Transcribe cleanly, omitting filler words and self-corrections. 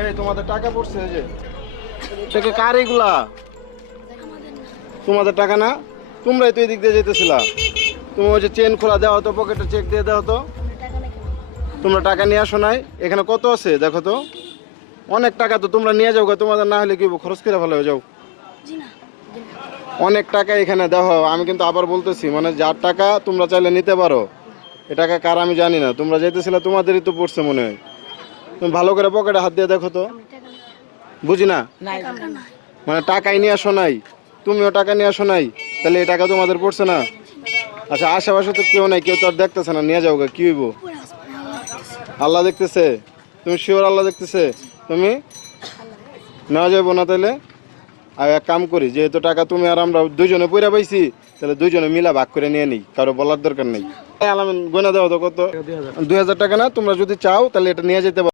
এই তোমাদের টাকা পড়ছে এই যে টাকা কার এগুলা? তোমাদের টাকা না? তোমরাই তো এদিক দিয়ে যেতেছিলা। তুমি ওই যে চেন খোলা দেওয়া হতো, পকেটে চেক দিয়ে দেওয়া হতো। তোমরা টাকা নিয়ে আসো নাই? এখানে কত আছে দেখো তো। অনেক টাকা তো, তোমরা নিয়ে যাও গা, তোমাদের না হলে কি হবো, খরচ করে ভালো হয়ে যাও। অনেক টাকা এখানে দেখো, আমি কিন্তু আবার বলতেছি, মানে যার টাকা তোমরা চাইলে নিতে পারো। এ টাকা কার আমি জানি না, তোমরা যেতেছিলে তোমাদেরই তো পড়ছে মনে হয়। তুমি ভালো করে পকেটে হাত দিয়ে দেখো তো। বুঝি না, মানে টাকাই নিয়ে আসো নাই, তুমিও টাকা নিয়ে আসো নাই, তাহলে এই টাকা তোমাদের পড়ছে না? আচ্ছা, আশেপাশে তো কেউ নাই, কেউ তো আর দেখতেছে না, নিয়ে যাও গা, কি হইব? আল্লাহ দেখতেছে? তুমি শিওর আল্লাহ দেখতেছে? তুমি নেওয়া যাবো না তাহলে? আর এক কাম করি, যেহেতু টাকা তুমি আর আমরা দুইজনে পয়রা পাইছি, তাহলে দুইজনে মিলা ভাগ করে নিয়ে নিই, কারো বলার দরকার নেই। আলামিন গয়না দেওয়া তো কত? 2000 টাকা না? তোমরা যদি চাও তাহলে এটা নিয়ে যেতে পারো।